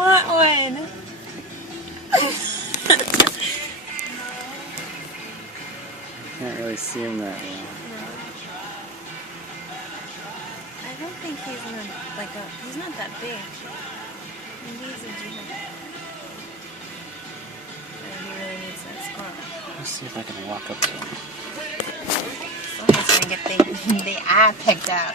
want one. Can't really see him that well. I don't think he's he's not that big. Maybe he's a junior. He really needs that squirrel. Let's see if I can walk up to him. Someone's gonna get the eye picked out.